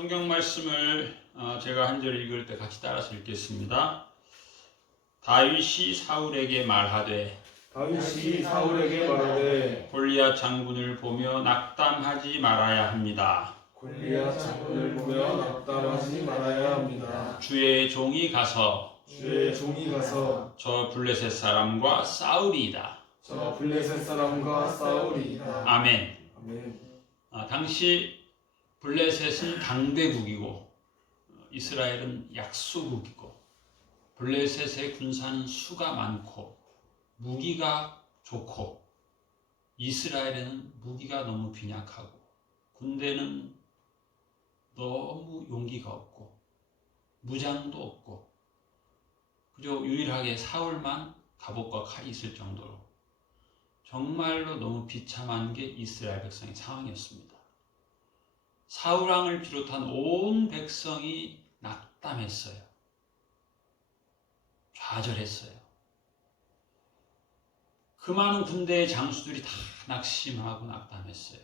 성경 말씀을 제가 한 절 읽을 때 같이 따라서 읽겠습니다. 다윗이 사울에게 말하되 골리앗 장군을 보며 낙담하지 말아야 합니다. 주의 종이 가서 저 블레셋 사람과 싸우리이다. 아멘. 당시 블레셋은 당대국이고 이스라엘은 약소국이고 블레셋의 군사는 수가 많고 무기가 좋고 이스라엘에는 무기가 너무 빈약하고 군대는 너무 용기가 없고 무장도 없고 그저 유일하게 사울만 갑옷과 칼이 있을 정도로 정말로 너무 비참한 게 이스라엘 백성의 상황이었습니다. 사울 왕을 비롯한 온 백성이 낙담했어요. 좌절했어요. 그 많은 군대의 장수들이 다 낙심하고 낙담했어요.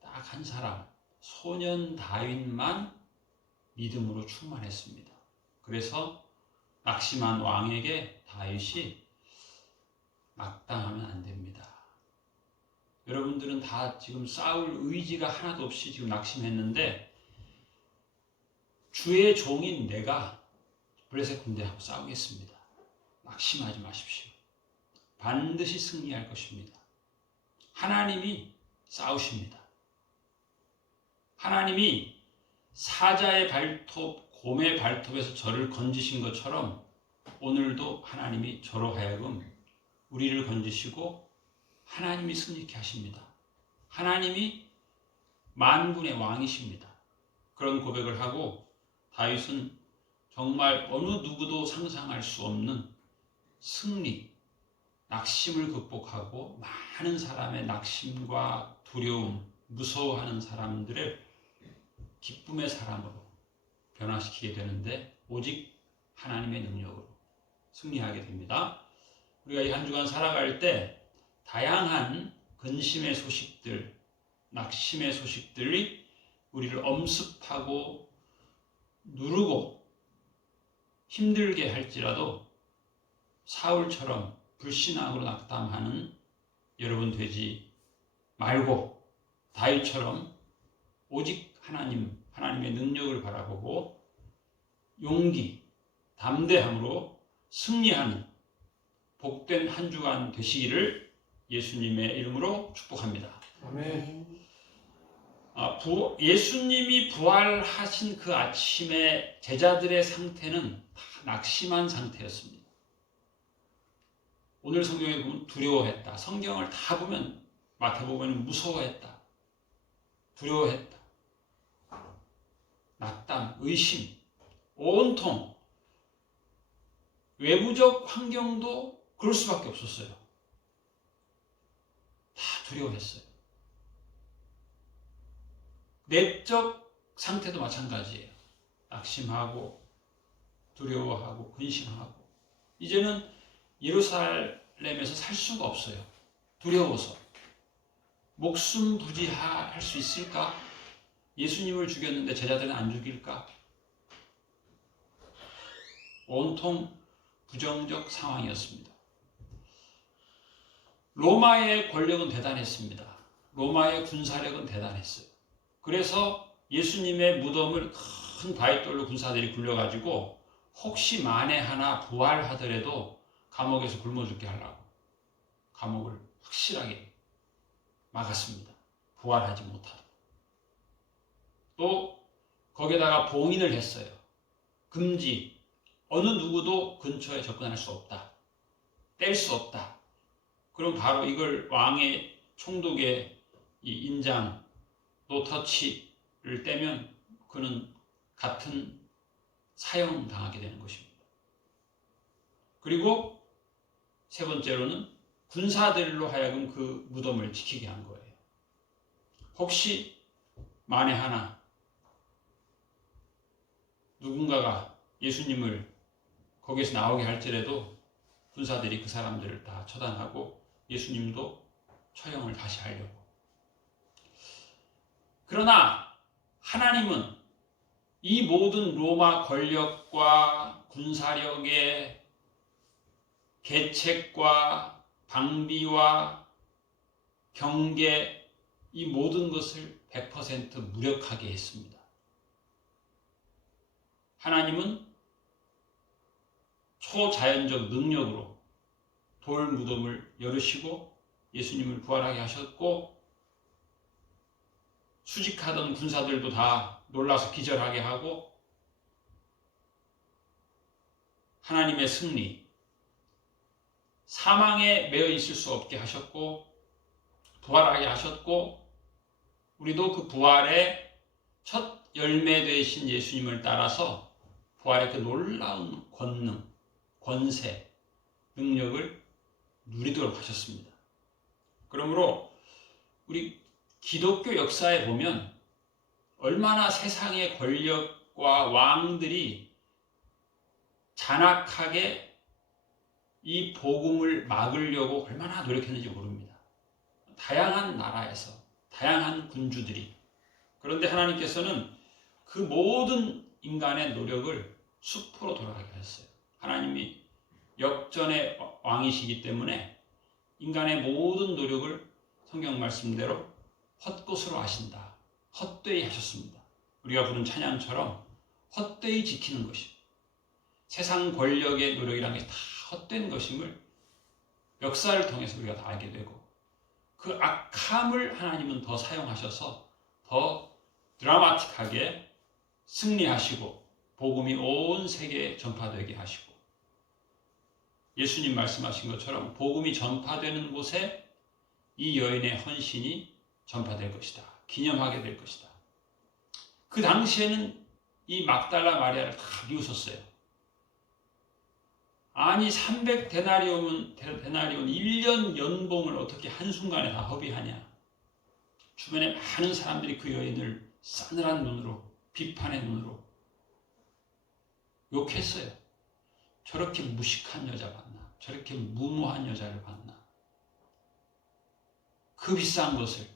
딱 한 사람, 소년 다윗만 믿음으로 충만했습니다. 그래서 낙심한 왕에게 다윗이 낙담하면 안 됩니다. 여러분들은 다 지금 싸울 의지가 하나도 없이 지금 낙심했는데 주의 종인 내가 블레셋 군대하고 싸우겠습니다. 낙심하지 마십시오. 반드시 승리할 것입니다. 하나님이 싸우십니다. 하나님이 사자의 발톱, 곰의 발톱에서 저를 건지신 것처럼 오늘도 하나님이 저로 하여금 우리를 건지시고 하나님이 승리케 하십니다. 하나님이 만군의 왕이십니다. 그런 고백을 하고 다윗은 정말 어느 누구도 상상할 수 없는 승리, 낙심을 극복하고 많은 사람의 낙심과 두려움, 무서워하는 사람들을 기쁨의 사람으로 변화시키게 되는데 오직 하나님의 능력으로 승리하게 됩니다. 우리가 이 한 주간 살아갈 때 다양한 근심의 소식들, 낙심의 소식들이 우리를 엄습하고 누르고 힘들게 할지라도 사울처럼 불신앙으로 낙담하는 여러분 되지 말고 다윗처럼 오직 하나님의 능력을 바라보고 용기, 담대함으로 승리하는 복된 한 주간 되시기를 예수님의 이름으로 축복합니다. 아멘. 예수님이 부활하신 그 아침에 제자들의 상태는 다 낙심한 상태였습니다. 오늘 성경에 보면 두려워했다. 성경을 다 보면 마태복음에는 무서워했다. 두려워했다. 낙담, 의심, 온통 외부적 환경도 그럴 수밖에 없었어요. 다 두려워했어요. 내적 상태도 마찬가지예요. 낙심하고 두려워하고 근심하고 이제는 예루살렘에서 살 수가 없어요. 두려워서 목숨 부지할 수 있을까? 예수님을 죽였는데 제자들은 안 죽일까? 온통 부정적 상황이었습니다. 로마의 권력은 대단했습니다. 로마의 군사력은 대단했어요. 그래서 예수님의 무덤을 큰 바위돌로 군사들이 굴려가지고 혹시 만에 하나 부활하더라도 감옥에서 굶어 죽게 하려고 감옥을 확실하게 막았습니다. 부활하지 못하도록. 또 거기에다가 봉인을 했어요. 금지, 어느 누구도 근처에 접근할 수 없다. 뗄 수 없다. 그럼 바로 이걸 왕의 총독의 이 인장, 노터치를 떼면 그는 같은 사형당하게 되는 것입니다. 그리고 세 번째로는 군사들로 하여금 그 무덤을 지키게 한 거예요. 혹시 만에 하나 누군가가 예수님을 거기에서 나오게 할지라도 군사들이 그 사람들을 다 처단하고 예수님도 처형을 다시 하려고. 그러나 하나님은 이 모든 로마 권력과 군사력의 계책과 방비와 경계, 이 모든 것을 100% 무력하게 했습니다. 하나님은 초자연적 능력으로 돌 무덤을 열으시고 예수님을 부활하게 하셨고, 수직하던 군사들도 다 놀라서 기절하게 하고, 하나님의 승리, 사망에 매여 있을 수 없게 하셨고 부활하게 하셨고, 우리도 그 부활의 첫 열매 되신 예수님을 따라서 부활의 그 놀라운 권능, 권세, 능력을 누리도록 하셨습니다. 그러므로 우리 기독교 역사에 보면 얼마나 세상의 권력과 왕들이 잔악하게 이 복음을 막으려고 얼마나 노력했는지 모릅니다. 다양한 나라에서 다양한 군주들이. 그런데 하나님께서는 그 모든 인간의 노력을 수포로 돌아가게 하셨어요. 하나님이 역전의 왕이시기 때문에 인간의 모든 노력을 성경 말씀대로 헛것으로 하신다, 헛되이 하셨습니다. 우리가 부른 찬양처럼 헛되이 지키는 것이, 세상 권력의 노력이라는 게 다 헛된 것임을 역사를 통해서 우리가 다 알게 되고, 그 악함을 하나님은 더 사용하셔서 더 드라마틱하게 승리하시고 복음이 온 세계에 전파되게 하시고, 예수님 말씀하신 것처럼 복음이 전파되는 곳에 이 여인의 헌신이 전파될 것이다, 기념하게 될 것이다. 그 당시에는 이 막달라 마리아를 다 비웃었어요. 아니 300데나리온 1년 연봉을 어떻게 한순간에 다 허비하냐. 주변에 많은 사람들이 그 여인을 싸늘한 눈으로, 비판의 눈으로 욕했어요. 저렇게 무식한 여자 봤나? 저렇게 무모한 여자를 봤나? 그 비싼 것을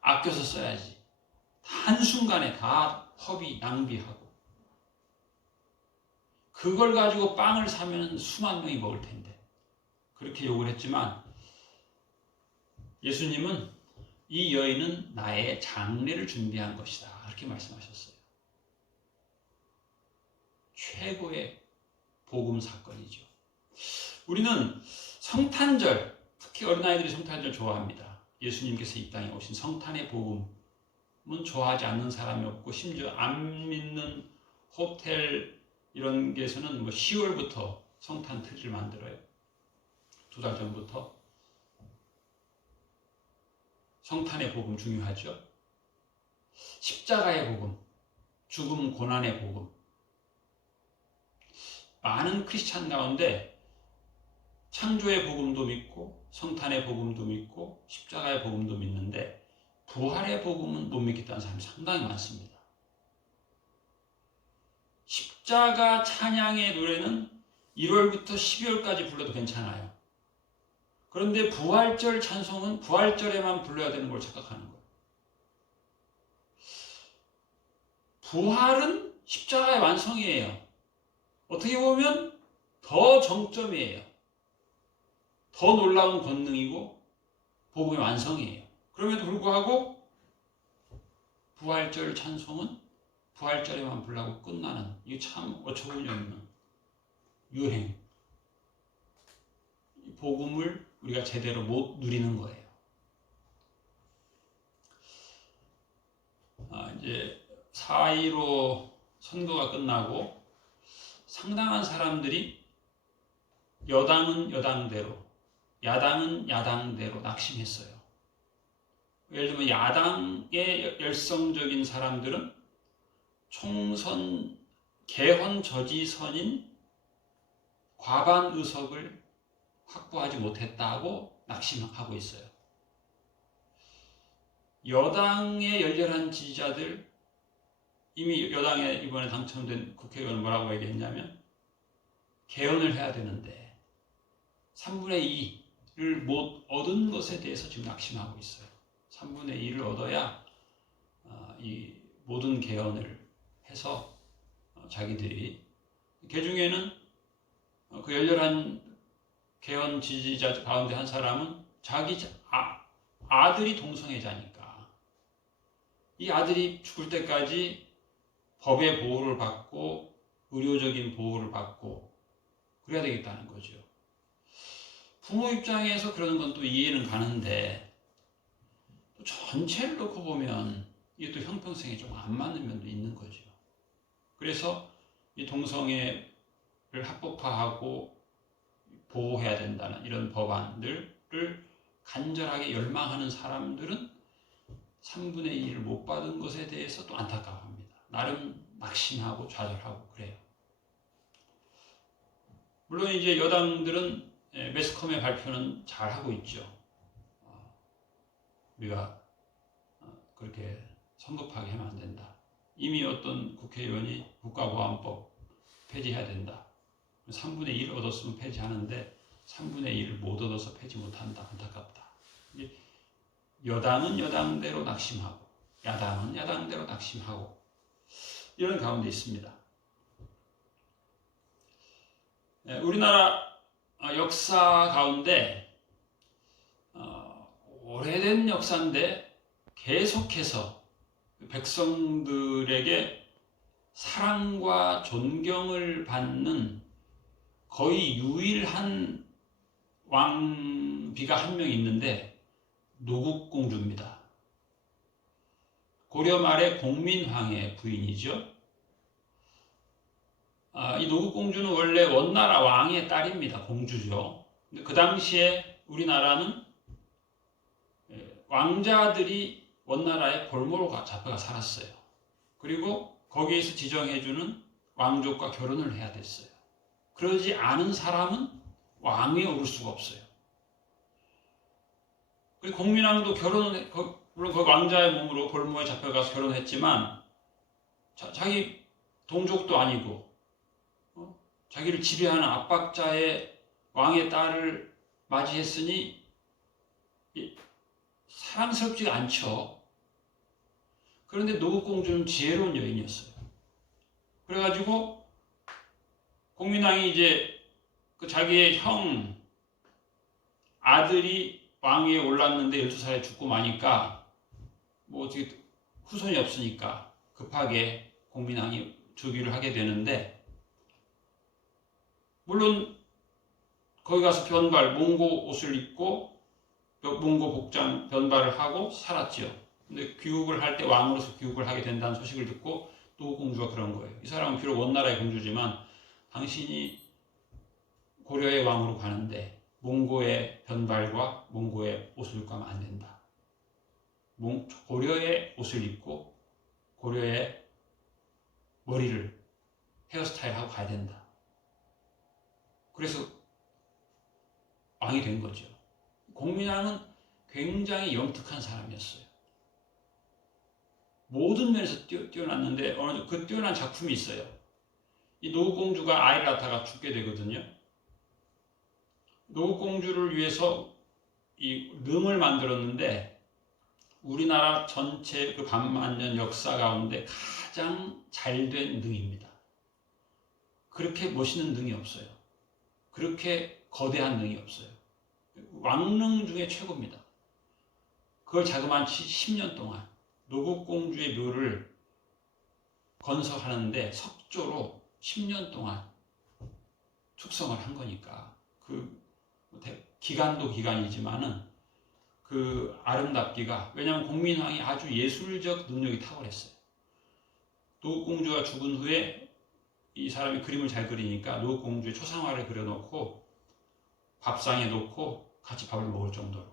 아껴서 써야지. 한순간에 다 허비, 낭비하고. 그걸 가지고 빵을 사면 수만 명이 먹을 텐데. 그렇게 욕을 했지만 예수님은 이 여인은 나의 장례를 준비한 것이다, 그렇게 말씀하셨어요. 최고의 복음 사건이죠. 우리는 성탄절, 특히 어린아이들이 성탄절 좋아합니다. 예수님께서 이 땅에 오신 성탄의 복음은 좋아하지 않는 사람이 없고, 심지어 안 믿는 호텔 이런 데서는 10월부터 성탄 트리를 만들어요. 2달 전부터. 성탄의 복음 중요하죠. 십자가의 복음, 죽음 고난의 복음. 많은 크리스찬 가운데 창조의 복음도 믿고 성탄의 복음도 믿고 십자가의 복음도 믿는데 부활의 복음은 못 믿겠다는 사람이 상당히 많습니다. 십자가 찬양의 노래는 1월부터 12월까지 불러도 괜찮아요. 그런데 부활절 찬송은 부활절에만 불러야 되는 걸 착각하는 거예요. 부활은 십자가의 완성이에요. 어떻게 보면 더 정점이에요. 더 놀라운 권능이고 복음의 완성이에요. 그럼에도 불구하고 부활절 찬송은 부활절에만 불러고 끝나는, 이게 참 어처구니 없는 유행. 복음을 우리가 제대로 못 누리는 거예요. 이제 4.15 선거가 끝나고 상당한 사람들이 여당은 여당대로, 야당은 야당대로 낙심했어요. 예를 들면 야당의 열성적인 사람들은 총선 개헌 저지선인 과반 의석을 확보하지 못했다고 낙심하고 있어요. 여당의 열렬한 지지자들, 이미 여당에 이번에 당첨된 국회의원은 뭐라고 얘기했냐면 개헌을 해야 되는데 3분의 2를 못 얻은 것에 대해서 지금 낙심하고 있어요. 3분의 2를 얻어야 이 모든 개헌을 해서 자기들이 그 중에는 그 열렬한 개헌 지지자 가운데 한 사람은 자기 아들이 동성애자니까 이 아들이 죽을 때까지 법의 보호를 받고 의료적인 보호를 받고 그래야 되겠다는 거죠. 부모 입장에서 그러는 건 또 이해는 가는데 또 전체를 놓고 보면 이게 또 형평성에 좀 안 맞는 면도 있는 거죠. 그래서 이 동성애를 합법화하고 보호해야 된다는 이런 법안들을 간절하게 열망하는 사람들은 3분의 2를 못 받은 것에 대해서 또 안타까워합니다. 나름 낙심하고 좌절하고 그래요. 물론 이제 여당들은 매스컴의 발표는 잘 하고 있죠. 우리가 그렇게 성급하게 하면 안 된다. 이미 어떤 국회의원이 국가보안법 폐지해야 된다. 3분의 1을 얻었으면 폐지하는데 3분의 1을 못 얻어서 폐지 못한다. 안타깝다. 여당은 여당대로 낙심하고 야당은 야당대로 낙심하고 이런 가운데 있습니다. 우리나라 역사 가운데 오래된 역사인데 계속해서 백성들에게 사랑과 존경을 받는 거의 유일한 왕비가 한 명 있는데 노국공주입니다. 고려 말의 공민왕의 부인이죠. 이 노국공주는 원래 원나라 왕의 딸입니다. 공주죠. 근데 그 당시에 우리나라는 왕자들이 원나라의 볼모로 잡혀가 살았어요. 그리고 거기에서 지정해주는 왕족과 결혼을 해야 됐어요. 그러지 않은 사람은 왕위에 오를 수가 없어요. 그리고 공민왕도 물론 그 왕자의 몸으로 볼모에 잡혀가서 결혼했지만 자기 동족도 아니고 자기를 지배하는 압박자의 왕의 딸을 맞이했으니 사랑스럽지가 않죠. 그런데 노국공주는 지혜로운 여인이었어요. 그래가지고 공민왕이 이제 그 자기의 형 아들이 왕위에 올랐는데 12살에 죽고 마니까 뭐 어떻게 후손이 없으니까 급하게 공민왕이 즉위를 하게 되는데 물론 거기 가서 몽고 옷을 입고 몽고 복장 변발을 하고 살았죠. 근데 귀국을 할 때 왕으로서 귀국을 하게 된다는 소식을 듣고 노국공주가 그런 거예요. 이 사람은 비록 원나라의 공주지만 당신이 고려의 왕으로 가는데 몽고의 변발과 몽고의 옷을 입고 하면 안 된다. 고려의 옷을 입고 고려의 머리를 헤어스타일하고 가야 된다. 그래서 왕이 된 거죠. 공민왕은 굉장히 영특한 사람이었어요. 모든 면에서 뛰어났는데 그 뛰어난 작품이 있어요. 이 노국공주가 아이를 낳다가 죽게 되거든요. 노국공주를 위해서 이 릉을 만들었는데 우리나라 전체 그 반만년 역사 가운데 가장 잘된 릉입니다. 그렇게 멋있는 릉이 없어요. 그렇게 거대한 릉이 없어요. 왕릉 중에 최고입니다. 그걸 자그마치 10년 동안 노국공주의 묘를 건설하는데 석조로 10년 동안 숙성을 한 거니까 그 기간도 기간이지만은 그 아름답기가 왜냐하면 공민왕이 아주 예술적 능력이 탁월했어요. 노국공주가 죽은 후에 이 사람이 그림을 잘 그리니까 노국공주의 초상화를 그려놓고 밥상에 놓고 같이 밥을 먹을 정도로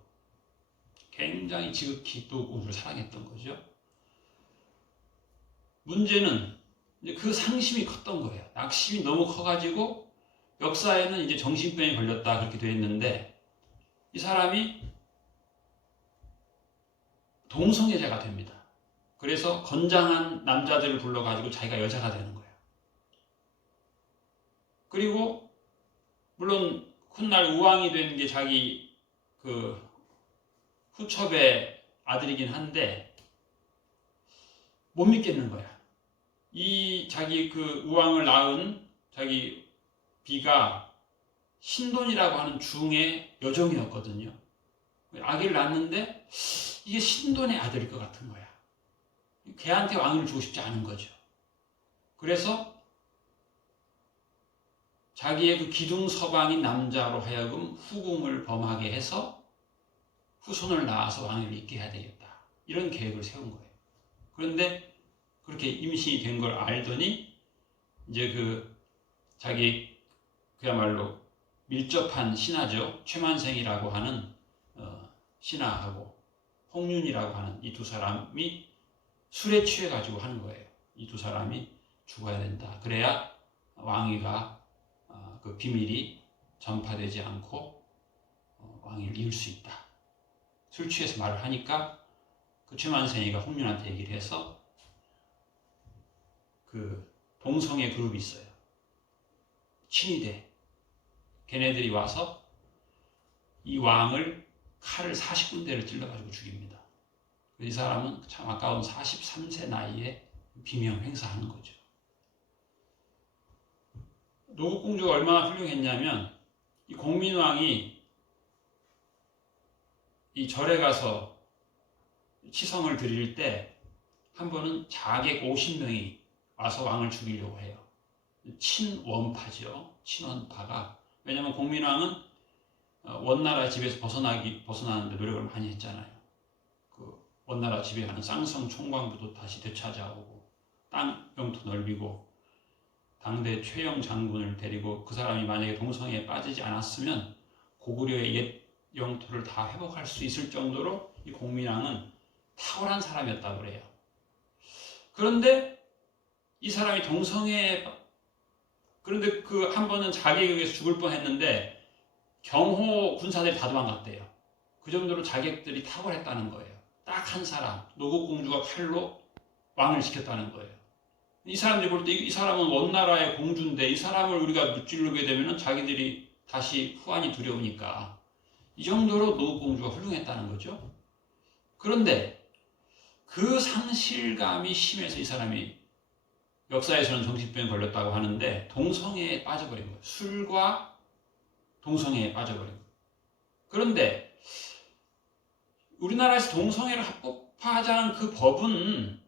굉장히 지극히 노국공주를 사랑했던 거죠. 문제는 이제 그 상심이 컸던 거예요. 낙심이 너무 커가지고 역사에는 이제 정신병에 걸렸다 그렇게 되어 있는데 이 사람이 동성애자가 됩니다. 그래서 건장한 남자들을 불러가지고 자기가 여자가 되는 거예요. 그리고 물론 훗날 우왕이 된 게 자기 그 후첩의 아들이긴 한데 못 믿겠는 거야. 이 자기 그 우왕을 낳은 자기 비가 신돈이라고 하는 중의 여종이었거든요. 아기를 낳았는데 이게 신돈의 아들일 것 같은 거야. 걔한테 왕위를 주고 싶지 않은 거죠. 그래서 자기의 그 기둥서방인 남자로 하여금 후궁을 범하게 해서 후손을 낳아서 왕위를 잇게 해야 되겠다. 이런 계획을 세운 거예요. 그런데 그렇게 임신이 된 걸 알더니 이제 그 자기 그야말로 밀접한 신하죠. 최만생이라고 하는 신하하고 홍윤이라고 하는 이 두 사람이 술에 취해가지고 하는 거예요. 이 두 사람이 죽어야 된다. 그래야 왕위가 그 비밀이 전파되지 않고 왕위를 이을 수 있다. 술 취해서 말을 하니까 그 최만생이가 홍윤한테 얘기를 해서 그 동성애 그룹이 있어요. 친위대. 걔네들이 와서 이 왕을 칼을 40군데를 찔러가지고 죽입니다. 이 사람은 참 아까운 43세 나이에 비명 행사하는 거죠. 노국공주가 얼마나 훌륭했냐면 이 공민왕이 이 절에 가서 치성을 드릴 때 한 번은 자객 50명이 와서 왕을 죽이려고 해요. 친원파죠. 친원파가. 왜냐하면 공민왕은 원나라 집에서 벗어나는데 노력을 많이 했잖아요. 그 원나라 집에 가는 쌍성 총광부도 다시 되찾아오고 땅 영토 넓히고 당대 최영 장군을 데리고 그 사람이 만약에 동성애에 빠지지 않았으면 고구려의 옛 영토를 다 회복할 수 있을 정도로 이 공민왕은 탁월한 사람이었다고 그래요. 그런데 이 사람이 그런데 그 한 번은 자객에 의해서 죽을 뻔했는데 경호 군사들이 다 도망갔대요. 그 정도로 자객들이 탁월했다는 거예요. 딱 한 사람, 노국공주가 칼로 왕을 지켰다는 거예요. 이 사람들이 볼 때 이 사람은 원나라의 공주인데 이 사람을 우리가 무찌르게 되면 자기들이 다시 후환이 두려우니까 이 정도로 노국공주가 훌륭했다는 거죠. 그런데 그 상실감이 심해서 이 사람이 역사에서는 정신병에 걸렸다고 하는데 동성애에 빠져버린 거예요. 술과 동성애에 빠져버린 거예요. 그런데 우리나라에서 동성애를 합법화하자는 그 법은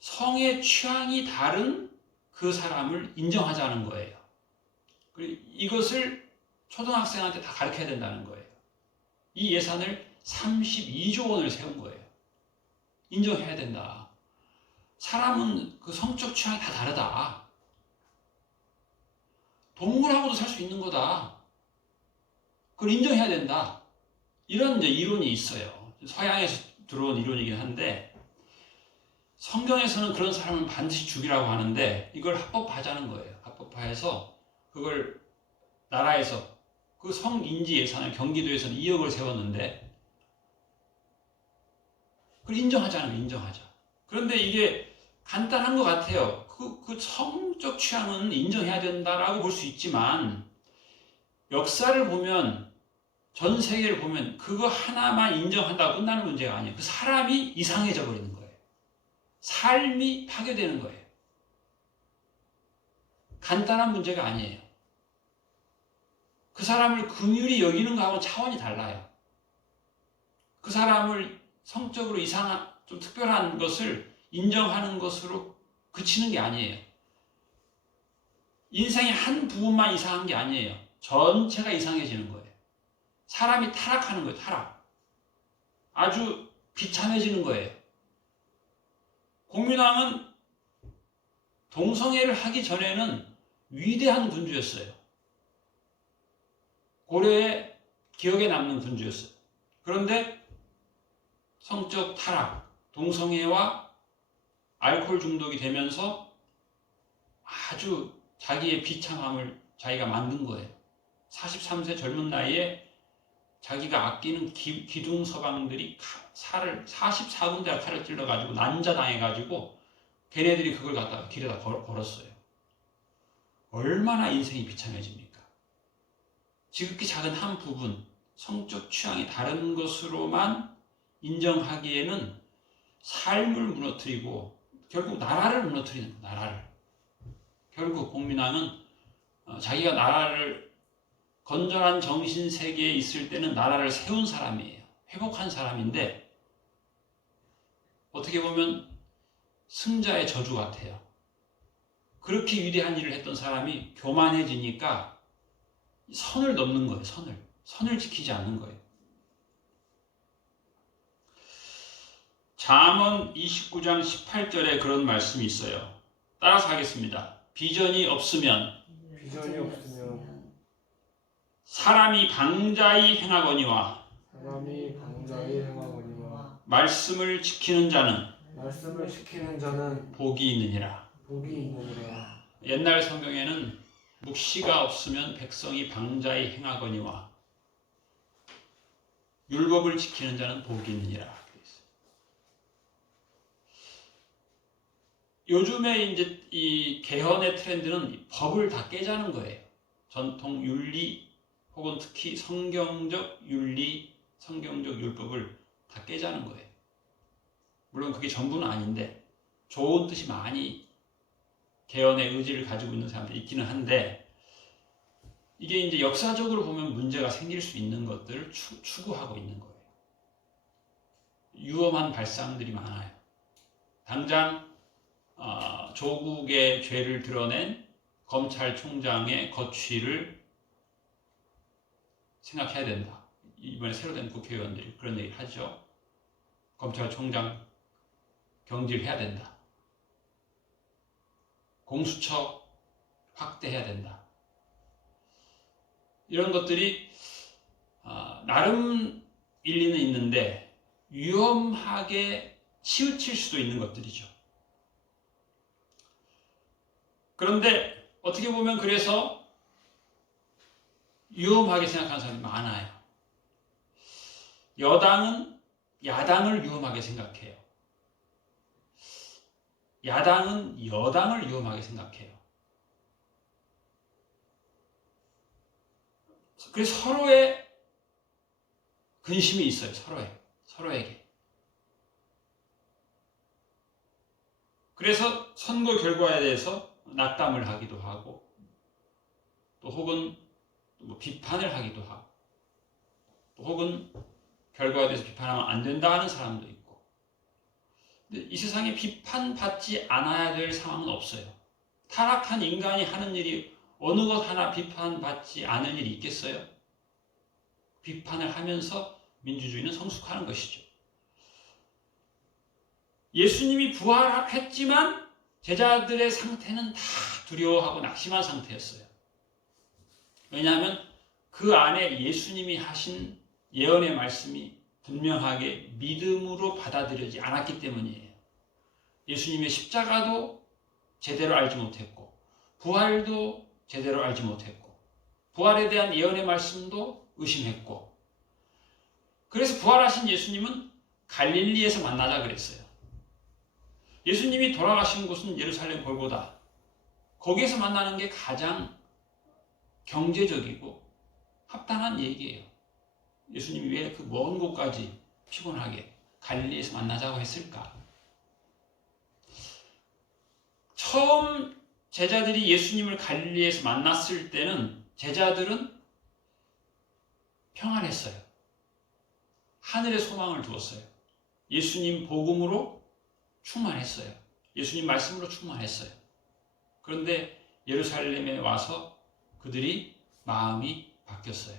성의 취향이 다른 그 사람을 인정하자는 거예요. 그리고 이것을 초등학생한테 다 가르쳐야 된다는 거예요. 이 예산을 32조 원을 세운 거예요. 인정해야 된다. 사람은 그 성적 취향이 다 다르다. 동물하고도 살 수 있는 거다. 그걸 인정해야 된다. 이런 이제 이론이 있어요. 서양에서 들어온 이론이긴 한데 성경에서는 그런 사람은 반드시 죽이라고 하는데 이걸 합법화하자는 거예요. 합법화해서 그걸 나라에서 그 성인지 예산을 경기도에서는 2억을 세웠는데 그걸 인정하자는 거예요. 인정하자. 그런데 이게 간단한 것 같아요. 그 성적 취향은 인정해야 된다라고 볼 수 있지만 역사를 보면 전 세계를 보면 그거 하나만 인정한다고 끝나는 문제가 아니에요. 그 사람이 이상해져 버리는 거예요. 삶이 파괴되는 거예요. 간단한 문제가 아니에요. 그 사람을 긍휼히 여기는 거하고 차원이 달라요. 그 사람을 성적으로 이상한, 좀 특별한 것을 인정하는 것으로 그치는 게 아니에요. 인생의 한 부분만 이상한 게 아니에요. 전체가 이상해지는 거예요. 사람이 타락하는 거예요. 타락. 아주 비참해지는 거예요. 공민왕은 동성애를 하기 전에는 위대한 군주였어요. 고려의 기억에 남는 군주였어요. 그런데 성적 타락, 동성애와 알코올 중독이 되면서 아주 자기의 비참함을 자기가 만든 거예요. 43세 젊은 나이에 자기가 아끼는 기둥 서방들이 44군데나 칼을 찔러가지고 난자당해가지고 걔네들이 그걸 갖다가 길에다 걸었어요. 얼마나 인생이 비참해집니까? 지극히 작은 한 부분, 성적 취향이 다른 것으로만 인정하기에는 삶을 무너뜨리고 결국 나라를 무너뜨리는 거예요. 나라를. 결국 복민왕은 자기가 나라를 건전한 정신 세계에 있을 때는 나라를 세운 사람이에요. 회복한 사람인데 어떻게 보면 승자의 저주 같아요. 그렇게 위대한 일을 했던 사람이 교만해지니까 선을 넘는 거예요. 선을 지키지 않는 거예요. 잠언 29장 18절에 그런 말씀이 있어요. 따라서 하겠습니다. 비전이 없으면 사람이 방자히 행하거니와 말씀을 지키는 자는 복이 있느니라. 옛날 성경에는 묵시가 없으면 백성이 방자히 행하거니와 율법을 지키는 자는 복이 있느니라. 요즘에 이제 이 개헌의 트렌드는 법을 다 깨자는 거예요. 전통 윤리 혹은 특히 성경적 윤리, 성경적 율법을 다 깨자는 거예요. 물론 그게 전부는 아닌데 좋은 뜻이 많이 개헌의 의지를 가지고 있는 사람들이 있기는 한데 이게 이제 역사적으로 보면 문제가 생길 수 있는 것들을 추구하고 있는 거예요. 위험한 발상들이 많아요. 당장 조국의 죄를 드러낸 검찰총장의 거취를 생각해야 된다. 이번에 새로 된 국회의원들이 그런 얘기를 하죠. 검찰총장 경질해야 된다. 공수처 확대해야 된다. 이런 것들이 나름 일리는 있는데 위험하게 치우칠 수도 있는 것들이죠. 그런데 어떻게 보면 그래서 위험하게 생각하는 사람이 많아요. 여당은 야당을 위험하게 생각해요. 야당은 여당을 위험하게 생각해요. 그래서 서로의 근심이 있어요. 서로에게. 그래서 선거 결과에 대해서 낙담을 하기도 하고 또 혹은 비판을 하기도 하고 또 혹은 결과에 대해서 비판하면 안 된다 하는 사람도 있고. 근데 이 세상에 비판받지 않아야 될 상황은 없어요. 타락한 인간이 하는 일이 어느 것 하나 비판받지 않을 일이 있겠어요? 비판을 하면서 민주주의는 성숙하는 것이죠. 예수님이 부활했지만 제자들의 상태는 다 두려워하고 낙심한 상태였어요. 왜냐하면 그 안에 예수님이 하신 예언의 말씀이 분명하게 믿음으로 받아들여지지 않았기 때문이에요. 예수님의 십자가도 제대로 알지 못했고 부활도 제대로 알지 못했고 부활에 대한 예언의 말씀도 의심했고 그래서 부활하신 예수님은 갈릴리에서 만나자 그랬어요. 예수님이 돌아가신 곳은 예루살렘 골고다. 거기에서 만나는 게 가장 경제적이고 합당한 얘기예요. 예수님이 왜 그 먼 곳까지 피곤하게 갈릴리에서 만나자고 했을까? 처음 제자들이 예수님을 갈릴리에서 만났을 때는 제자들은 평안했어요. 하늘에 소망을 두었어요. 예수님 복음으로 충만했어요. 예수님 말씀으로 충만했어요. 그런데 예루살렘에 와서 그들이 마음이 바뀌었어요.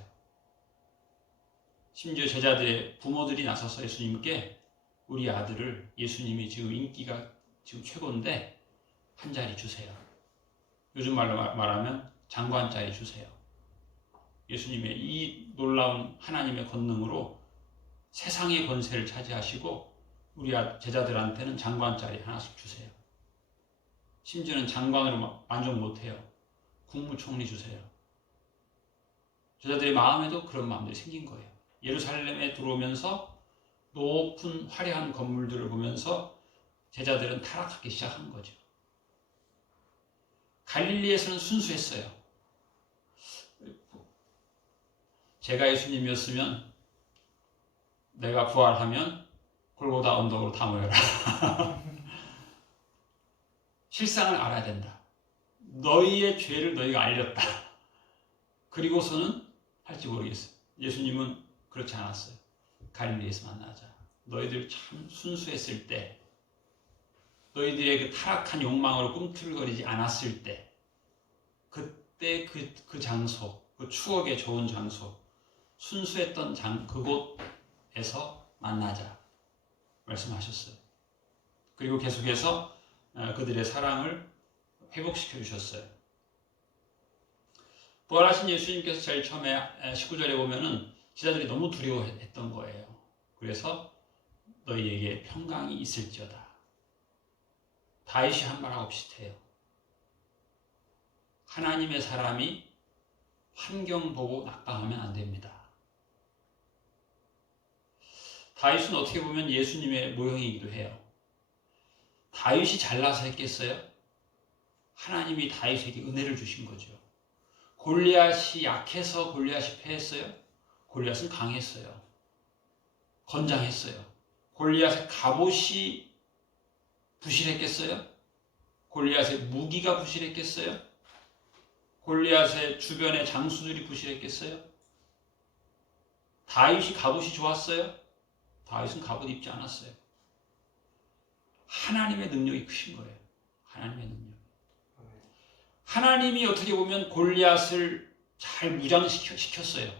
심지어 제자들의 부모들이 나서서 예수님께 우리 아들을 예수님이 지금 인기가 지금 최고인데 한 자리 주세요. 요즘 말로 말하면 장관 자리 주세요. 예수님의 이 놀라운 하나님의 권능으로 세상의 권세를 차지하시고 우리 제자들한테는 장관 자리 하나씩 주세요. 심지어는 장관으로 만족 못해요. 국무총리 주세요. 제자들의 마음에도 그런 마음들이 생긴 거예요. 예루살렘에 들어오면서 높은 화려한 건물들을 보면서 제자들은 타락하기 시작한 거죠. 갈릴리에서는 순수했어요. 제가 예수님이었으면 내가 부활하면 골고다 언덕으로 다 모여라. 실상을 알아야 된다. 너희의 죄를 너희가 알렸다. 그리고서는 할지 모르겠어요. 예수님은 그렇지 않았어요. 갈릴리에서 만나자. 너희들 참 순수했을 때, 너희들의 그 타락한 욕망으로 꿈틀거리지 않았을 때, 그때 그 장소, 그 추억의 좋은 장소, 순수했던 그곳에서 만나자 말씀하셨어요. 그리고 계속해서 그들의 사랑을 회복시켜 주셨어요. 부활하신 예수님께서 제일 처음에 19절에 보면은 제자들이 너무 두려워했던 거예요. 그래서 너희에게 평강이 있을지어다. 다윗이 한 말하고 비슷해요. 하나님의 사람이 환경 보고 낙방하면 안 됩니다. 다윗은 어떻게 보면 예수님의 모형이기도 해요. 다윗이 잘나서 했겠어요? 하나님이 다윗에게 은혜를 주신 거죠. 골리앗이 약해서 골리앗이 패했어요? 골리앗은 강했어요. 건장했어요. 골리앗의 갑옷이 부실했겠어요? 골리앗의 무기가 부실했겠어요? 골리앗의 주변의 장수들이 부실했겠어요? 다윗이 갑옷이 좋았어요? 다윗은 갑옷 입지 않았어요. 하나님의 능력이 크신 거예요. 하나님의 능력. 하나님이 어떻게 보면 골리앗을 잘 무장시켰어요.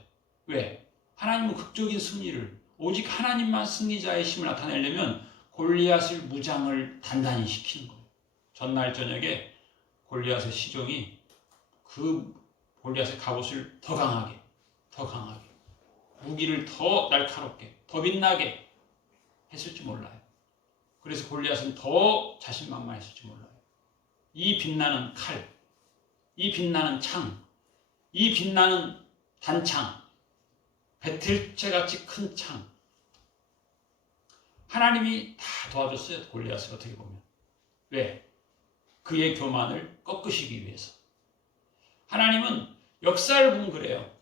왜? 하나님은 극적인 승리를, 오직 하나님만 승리자의 힘을 나타내려면 골리앗을 무장을 단단히 시키는 거예요. 전날 저녁에 골리앗의 시종이 그 골리앗의 갑옷을 더 강하게, 무기를 더 날카롭게, 더 빛나게 했을지 몰라요. 그래서 골리앗은 더 자신만만했을지 몰라요. 이 빛나는 칼, 이 빛나는 창, 이 빛나는 단창, 배틀채같이 큰 창, 하나님이 다 도와줬어요. 골리앗을 어떻게 보면. 왜? 그의 교만을 꺾으시기 위해서. 하나님은 역사를 보면 그래요.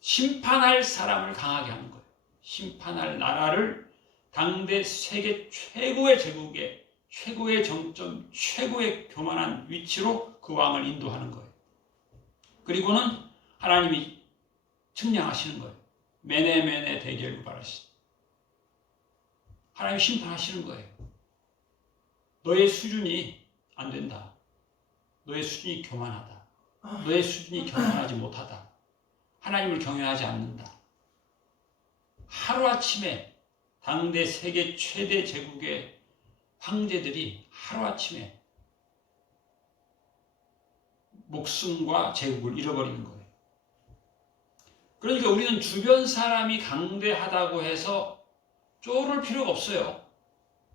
심판할 사람을 강하게 하는 거예요. 심판할 나라를 당대 세계 최고의 제국의 최고의 정점, 최고의 교만한 위치로 그 왕을 인도하는 거예요. 그리고는 하나님이 측량하시는 거예요. 메네메네 대결 유발하시. 하나님이 심판하시는 거예요. 너의 수준이 안 된다. 너의 수준이 교만하다. 너의 수준이 경건하지 못하다. 하나님을 경외하지 않는다. 하루아침에 당대 세계 최대 제국의 황제들이 하루아침에 목숨과 제국을 잃어버리는 거예요. 그러니까 우리는 주변 사람이 강대하다고 해서 쪼를 필요가 없어요.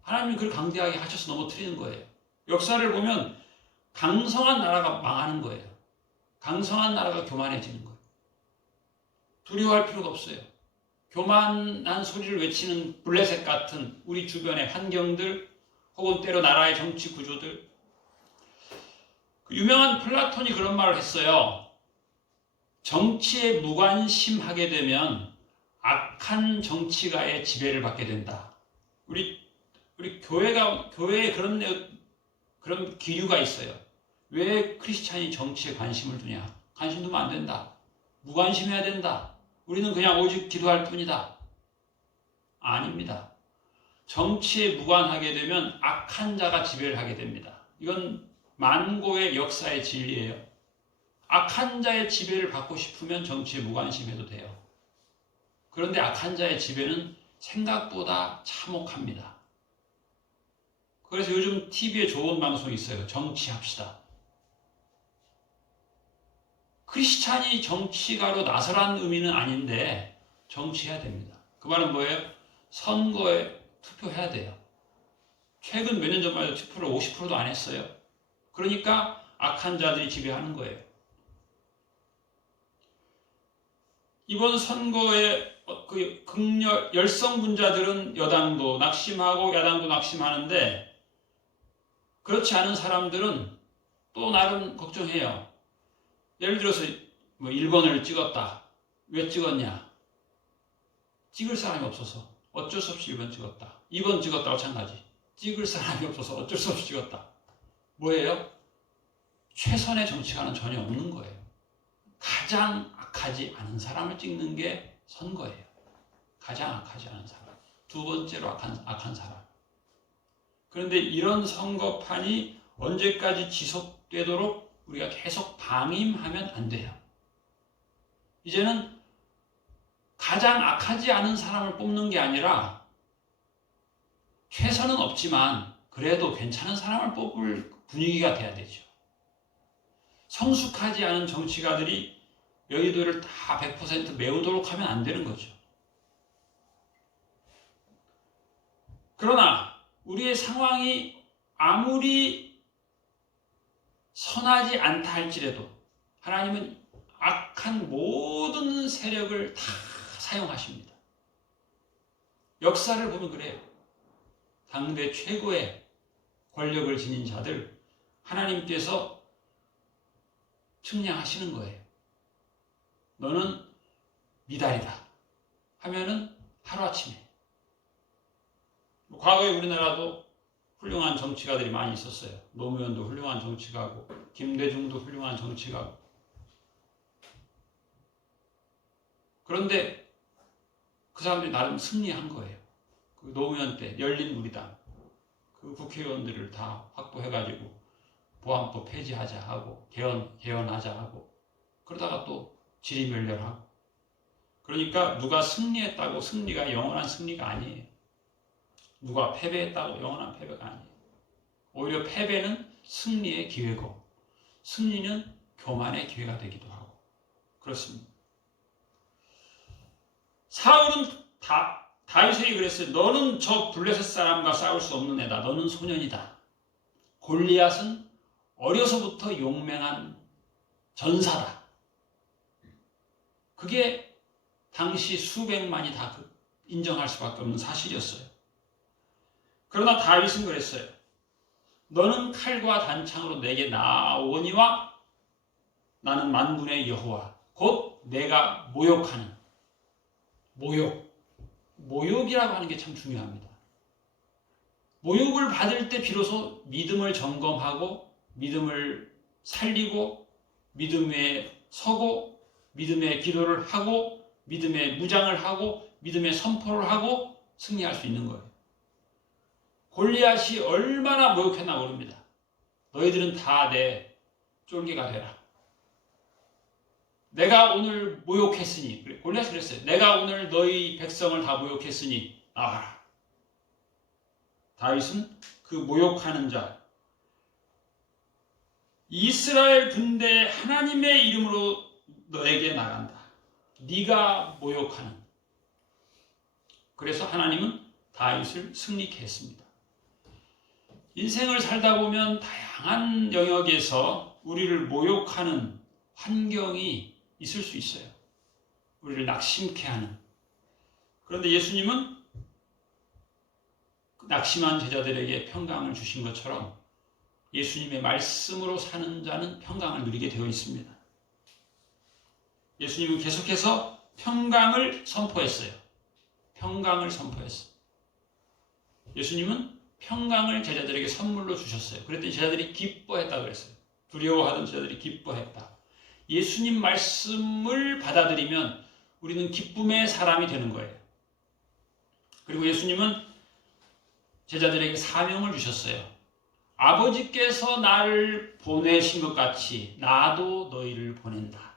하나님이 그걸 강대하게 하셔서 넘어뜨리는 거예요. 역사를 보면 강성한 나라가 망하는 거예요. 강성한 나라가 교만해지는 거예요. 두려워할 필요가 없어요. 교만한 소리를 외치는 블레셋 같은 우리 주변의 환경들 혹은 때로 나라의 정치 구조들. 유명한 플라톤이 그런 말을 했어요. 정치에 무관심하게 되면 악한 정치가의 지배를 받게 된다. 우리 교회에 그런 기류가 있어요. 왜 크리스찬이 정치에 관심을 두냐? 관심 두면 안 된다. 무관심해야 된다. 우리는 그냥 오직 기도할 뿐이다. 아닙니다. 정치에 무관하게 되면 악한 자가 지배를 하게 됩니다. 이건 만고의 역사의 진리예요. 악한 자의 지배를 받고 싶으면 정치에 무관심해도 돼요. 그런데 악한 자의 지배는 생각보다 참혹합니다. 그래서 요즘 TV에 좋은 방송이 있어요. 정치합시다. 크리스찬이 정치가로 나서라는 의미는 아닌데 정치해야 됩니다. 그 말은 뭐예요? 선거에 투표해야 돼요. 최근 몇 년 전만 해도 투표를 50%도 안 했어요. 그러니까 악한 자들이 지배하는 거예요. 이번 선거에 열성분자들은 여당도 낙심하고 야당도 낙심하는데 그렇지 않은 사람들은 또 나름 걱정해요. 예를 들어서 1번을 찍었다. 왜 찍었냐? 찍을 사람이 없어서. 어쩔 수 없이 1번 찍었다. 2번 찍었다. 마찬가지. 찍을 사람이 없어서 어쩔 수 없이 찍었다. 뭐예요? 최선의 정치가는 전혀 없는 거예요. 가장 악하지 않은 사람을 찍는 게 선거예요. 가장 악하지 않은 사람. 두 번째로 악한 사람. 그런데 이런 선거판이 언제까지 지속되도록 우리가 계속 방임하면 안 돼요. 이제는 가장 악하지 않은 사람을 뽑는 게 아니라 최선은 없지만 그래도 괜찮은 사람을 뽑을 분위기가 돼야 되죠. 성숙하지 않은 정치가들이 여의도를 다 100% 메우도록 하면 안 되는 거죠. 그러나 우리의 상황이 아무리 선하지 않다 할지라도 하나님은 악한 모든 세력을 다 사용하십니다. 역사를 보면 그래요. 당대 최고의 권력을 지닌 자들 하나님께서 측량하시는 거예요. 너는 미달이다 하면은 하루아침에. 과거에 우리나라도 훌륭한 정치가들이 많이 있었어요. 노무현도 훌륭한 정치가고 김대중도 훌륭한 정치가고. 그런데 그 사람들이 나름 승리한 거예요. 그 노무현 때 열린우리당 그 국회의원들을 다 확보해가지고 보안법 폐지하자 하고 개헌하자 하고 그러다가 또 지리멸렬하고. 그러니까 누가 승리했다고 승리가 영원한 승리가 아니에요. 누가 패배했다고 영원한 패배가 아니에요. 오히려 패배는 승리의 기회고 승리는 교만의 기회가 되기도 하고 그렇습니다. 사울은 다윗에게 그랬어요. 너는 저 블레셋 사람과 싸울 수 없는 애다. 너는 소년이다. 골리앗은 어려서부터 용맹한 전사다. 그게 당시 수백만이 다 인정할 수밖에 없는 사실이었어요. 그러나 다윗은 그랬어요. 너는 칼과 단창으로 내게 나오거니와 나는 만군의 여호와 곧 내가 모욕하는 모욕이라고 하는 게 참 중요합니다. 모욕을 받을 때 비로소 믿음을 점검하고 믿음을 살리고 믿음에 서고 믿음의 기도를 하고 믿음의 무장을 하고 믿음의 선포를 하고 승리할 수 있는 거예요. 골리앗이 얼마나 모욕했나 모릅니다. 너희들은 다 내 쫄개가 되라. 내가 오늘 모욕했으니, 골리앗이 그랬어요. 내가 오늘 너희 백성을 다 모욕했으니 나와라. 다윗은 그 모욕하는 자, 이스라엘 군대 하나님의 이름으로 너에게 나간다. 네가 모욕하는. 그래서 하나님은 다윗을 승리케 했습니다. 인생을 살다 보면 다양한 영역에서 우리를 모욕하는 환경이 있을 수 있어요. 우리를 낙심케 하는. 그런데 예수님은 낙심한 제자들에게 평강을 주신 것처럼 예수님의 말씀으로 사는 자는 평강을 누리게 되어 있습니다. 예수님은 계속해서 평강을 선포했어요. 평강을 선포했어요. 예수님은 평강을 제자들에게 선물로 주셨어요. 그랬더니 제자들이 기뻐했다고 그랬어요. 두려워하던 제자들이 기뻐했다. 예수님 말씀을 받아들이면 우리는 기쁨의 사람이 되는 거예요. 그리고 예수님은 제자들에게 사명을 주셨어요. 아버지께서 나를 보내신 것 같이 나도 너희를 보낸다.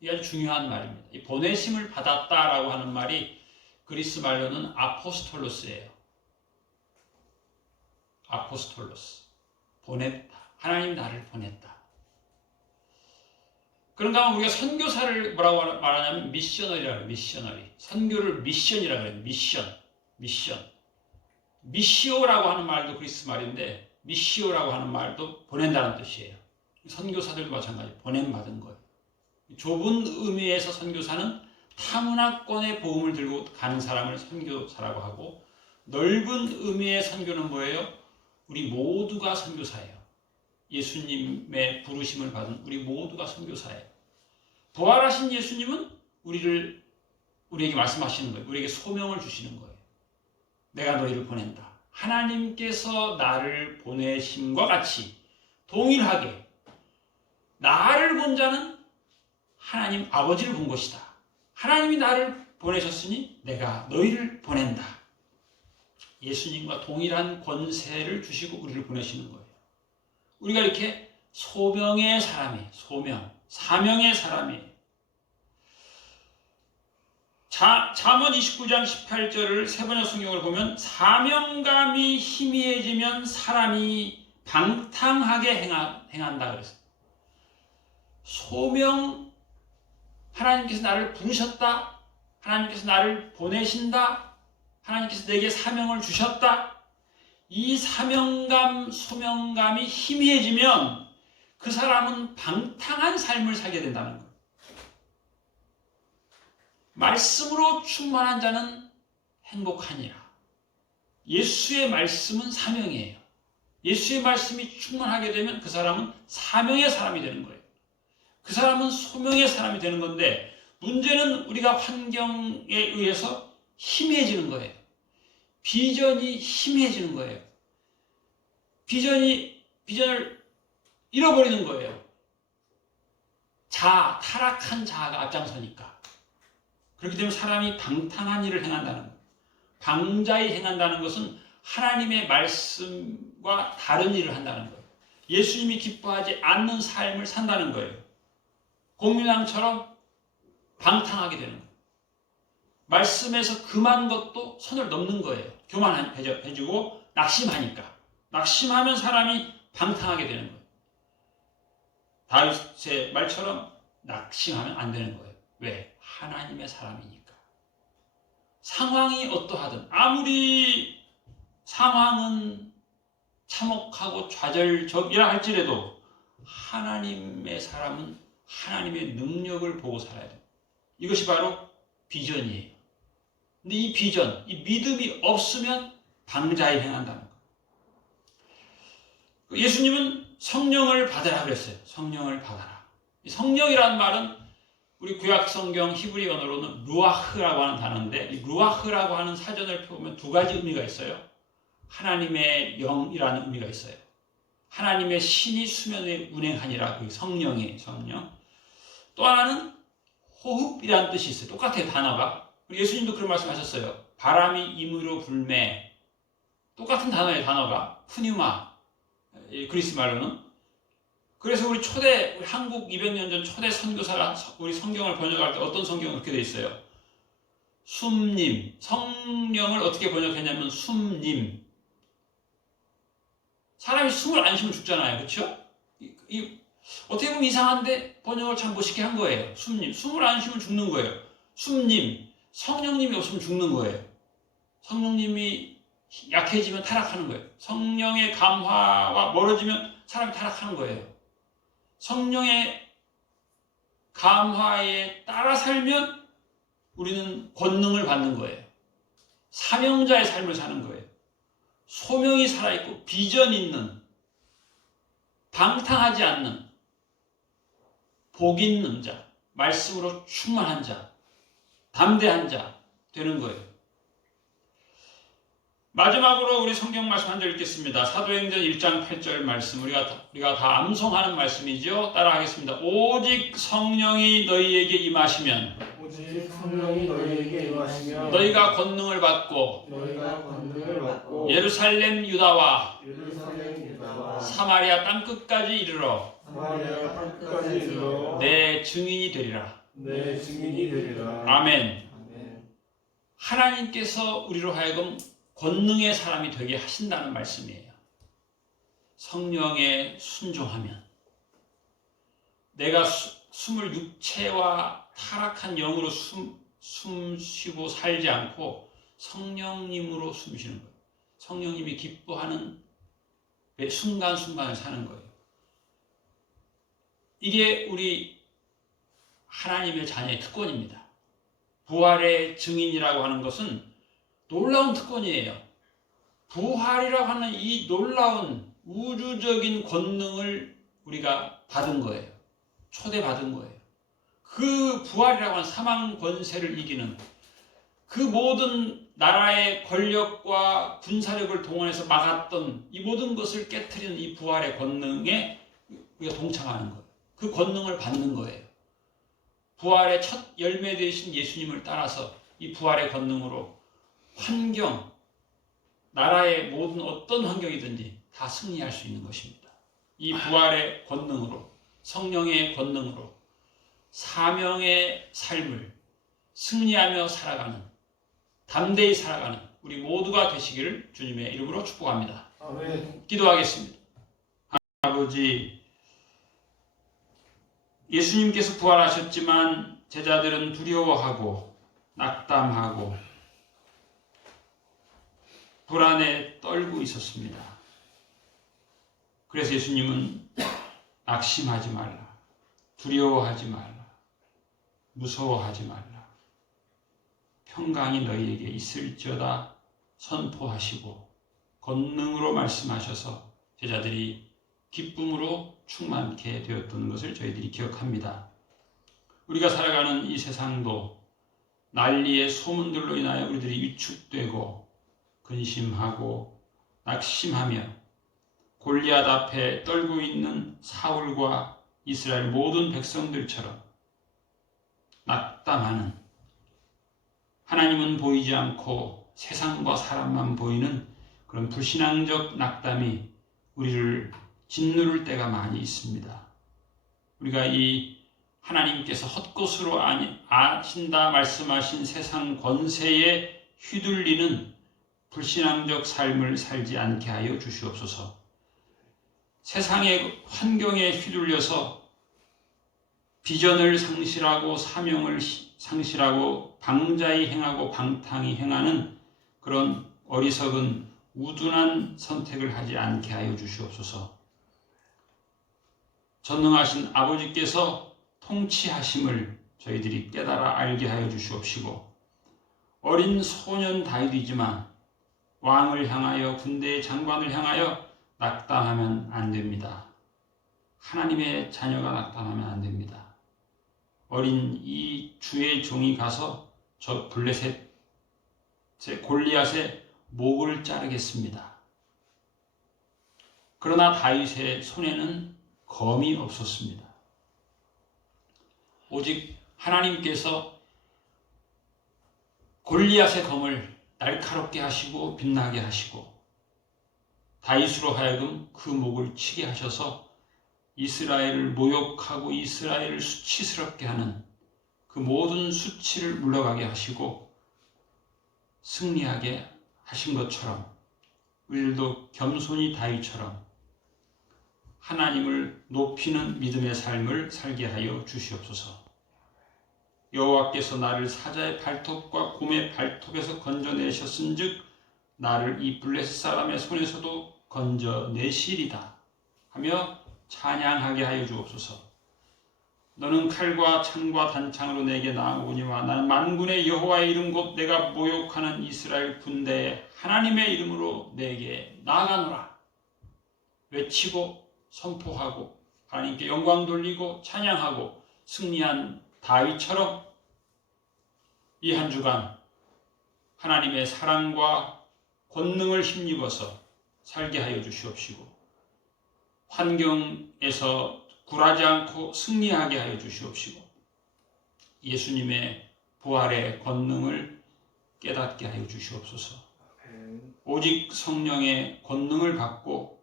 이게 아주 중요한 말입니다. 이 보내심을 받았다라고 하는 말이 그리스 말로는 아포스톨로스예요. 아포스톨로스. 보냈다. 하나님 나를 보냈다. 그런가 하면 우리가 선교사를 뭐라고 말하냐면 미셔너리라고 해요. 미셔너리. 선교를 미션이라고 해요. 미션. 미시오라고 하는 말도 그리스 말인데 미시오라고 하는 말도 보낸다는 뜻이에요. 선교사들도 마찬가지. 보냄받은 거예요. 좁은 의미에서 선교사는 타문화권의 복음을 들고 가는 사람을 선교사라고 하고, 넓은 의미의 선교는 뭐예요? 우리 모두가 선교사예요. 예수님의 부르심을 받은 우리 모두가 선교사예요. 부활하신 예수님은 우리에게 말씀하시는 거예요. 우리에게 소명을 주시는 거예요. 내가 너희를 보낸다. 하나님께서 나를 보내심과 같이 동일하게 나를 본 자는 하나님 아버지를 본 것이다. 하나님이 나를 보내셨으니 내가 너희를 보낸다. 예수님과 동일한 권세를 주시고 우리를 보내시는 거예요. 우리가 이렇게 소명의 사람이, 사명의 사람이. 잠언 29장 18절을 세 번역 성경을 보면 사명감이 희미해지면 사람이 방탕하게 행한다 그랬어요. 소명, 하나님께서 나를 부르셨다. 하나님께서 나를 보내신다. 하나님께서 내게 사명을 주셨다. 이 사명감, 소명감이 희미해지면 그 사람은 방탕한 삶을 살게 된다는 거예요. 말씀으로 충만한 자는 행복하니라. 예수의 말씀은 사명이에요. 예수의 말씀이 충만하게 되면 그 사람은 사명의 사람이 되는 거예요. 그 사람은 소명의 사람이 되는 건데 문제는 우리가 환경에 의해서 희미해지는 거예요. 비전이 희미해지는 거예요. 비전을 잃어버리는 거예요. 타락한 자아가 앞장서니까. 그렇기 때문에 사람이 방탕한 일을 행한다는 거예요. 방자히 행한다는 것은 하나님의 말씀과 다른 일을 한다는 거예요. 예수님이 기뻐하지 않는 삶을 산다는 거예요. 공유왕처럼 방탕하게 되는 거예요. 말씀에서 금한 것도 선을 넘는 거예요. 교만해지고 낙심하니까. 낙심하면 사람이 방탕하게 되는 거예요. 다윗의 말처럼 낙심하면 안 되는 거예요. 왜? 하나님의 사람이니까. 상황이 어떠하든 아무리 상황은 참혹하고 좌절적이라 할지라도 하나님의 사람은 하나님의 능력을 보고 살아야 돼요. 이것이 바로 비전이에요. 근데 이 비전, 이 믿음이 없으면 방자히 행한다는 거예요. 예수님은 성령을 받으라 그랬어요. 성령을 받아라. 성령이라는 말은 우리 구약 성경 히브리 언어로는 루아흐라고 하는 단어인데 이 루아흐라고 하는 사전을 펴보면 두 가지 의미가 있어요. 하나님의 영이라는 의미가 있어요. 하나님의 신이 수면에 운행하니라. 그 성령이에요. 성령. 또 하나는 호흡이라는 뜻이 있어요. 똑같아요. 단어가. 예수님도 그런 말씀하셨어요. 바람이 임으로 불매. 똑같은 단어예요. 단어가. 푸뉴마. 그리스 말로는. 그래서 우리 한국 200년 전 초대 선교사가 우리 성경을 번역할 때 어떤 성경은 그렇게 되어 있어요. 숨님. 성령을 어떻게 번역했냐면 숨님. 사람이 숨을 안 쉬면 죽잖아요. 그렇죠? 어떻게 보면 이상한데 번역을 참 멋있게 한 거예요. 숨님. 숨을 안 쉬면 죽는 거예요. 숨님. 성령님이 없으면 죽는 거예요. 성령님이 약해지면 타락하는 거예요. 성령의 감화와 멀어지면 사람이 타락하는 거예요. 성령의 감화에 따라 살면 우리는 권능을 받는 거예요. 사명자의 삶을 사는 거예요. 소명이 살아있고 비전 있는, 방탕하지 않는, 복 있는 자, 말씀으로 충만한 자, 담대한 자 되는 거예요. 마지막으로 우리 성경 말씀 한 절 읽겠습니다. 사도행전 1장 8절 말씀 우리가 다 암송하는 말씀이죠. 따라하겠습니다. 오직 성령이 너희에게 임하시면 너희가 권능을 받고 예루살렘 유다와 사마리아 땅끝까지 이르러 내 증인이 되리라. 아멘. 하나님께서 우리로 하여금 권능의 사람이 되게 하신다는 말씀이에요. 성령에 순종하면 내가 숨을 육체와 타락한 영으로 숨 쉬고 살지 않고 성령님으로 숨 쉬는 거예요. 성령님이 기뻐하는 순간순간을 사는 거예요. 이게 우리 하나님의 자녀의 특권입니다. 부활의 증인이라고 하는 것은 놀라운 특권이에요. 부활이라고 하는 이 놀라운 우주적인 권능을 우리가 받은 거예요. 초대받은 거예요. 그 부활이라고 하는 사망 권세를 이기는 그 모든 나라의 권력과 군사력을 동원해서 막았던 이 모든 것을 깨트리는 이 부활의 권능에 우리가 동참하는 거예요. 그 권능을 받는 거예요. 부활의 첫 열매 되신 예수님을 따라서 이 부활의 권능으로 환경, 나라의 모든 어떤 환경이든지 다 승리할 수 있는 것입니다. 이 부활의 권능으로, 성령의 권능으로 사명의 삶을 승리하며 살아가는, 담대히 살아가는 우리 모두가 되시기를 주님의 이름으로 축복합니다. 아멘. 기도하겠습니다. 아버지, 예수님께서 부활하셨지만 제자들은 두려워하고 낙담하고 불안에 떨고 있었습니다. 그래서 예수님은 낙심하지 말라, 두려워하지 말라, 무서워하지 말라, 평강이 너희에게 있을지어다 선포하시고 권능으로 말씀하셔서 제자들이 기쁨으로 충만케 되었던 것을 저희들이 기억합니다. 우리가 살아가는 이 세상도 난리의 소문들로 인하여 우리들이 위축되고 근심하고 낙심하며 골리앗 앞에 떨고 있는 사울과 이스라엘 모든 백성들처럼 낙담하는, 하나님은 보이지 않고 세상과 사람만 보이는 그런 불신앙적 낙담이 우리를 짓누를 때가 많이 있습니다. 우리가 이 하나님께서 헛것으로 아신다 말씀하신 세상 권세에 휘둘리는 불신앙적 삶을 살지 않게 하여 주시옵소서. 세상의 환경에 휘둘려서 비전을 상실하고 사명을 상실하고 방자히 행하고 방탕히 행하는 그런 어리석은 우둔한 선택을 하지 않게 하여 주시옵소서. 전능하신 아버지께서 통치하심을 저희들이 깨달아 알게 하여 주시옵시고, 어린 소년 다윗이지만 왕을 향하여, 군대의 장관을 향하여 낙담하면 안 됩니다. 하나님의 자녀가 낙담하면 안 됩니다. 어린 이 주의 종이 가서 저 블레셋 골리앗의 목을 자르겠습니다. 그러나 다윗의 손에는 검이 없었습니다. 오직 하나님께서 골리앗의 검을 날카롭게 하시고 빛나게 하시고 다윗으로 하여금 그 목을 치게 하셔서 이스라엘을 모욕하고 이스라엘을 수치스럽게 하는 그 모든 수치를 물러가게 하시고 승리하게 하신 것처럼 우리들도 겸손히 다윗처럼 하나님을 높이는 믿음의 삶을 살게 하여 주시옵소서. 여호와께서 나를 사자의 발톱과 곰의 발톱에서 건져내셨은즉 나를 이 블레셋 사람의 손에서도 건져내시리다 하며 찬양하게 하여 주옵소서. 너는 칼과 창과 단창으로 내게 나아오니와 나는 만군의 여호와의 이름 곧 내가 모욕하는 이스라엘 군대의 하나님의 이름으로 내게 나아가노라. 외치고 선포하고 하나님께 영광 돌리고 찬양하고 승리한 다윗처럼 이 한 주간 하나님의 사랑과 권능을 힘입어서 살게 하여 주시옵시고 환경에서 굴하지 않고 승리하게 하여 주시옵시고 예수님의 부활의 권능을 깨닫게 하여 주시옵소서. 오직 성령의 권능을 받고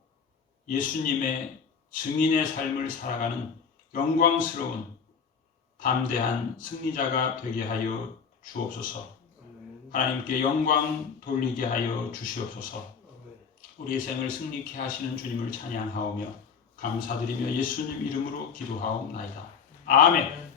예수님의 증인의 삶을 살아가는 영광스러운 담대한 승리자가 되게 하여 주옵소서. 하나님께 영광 돌리게 하여 주시옵소서. 우리의 생을 승리케 하시는 주님을 찬양하오며 감사드리며 예수님 이름으로 기도하옵나이다. 아멘.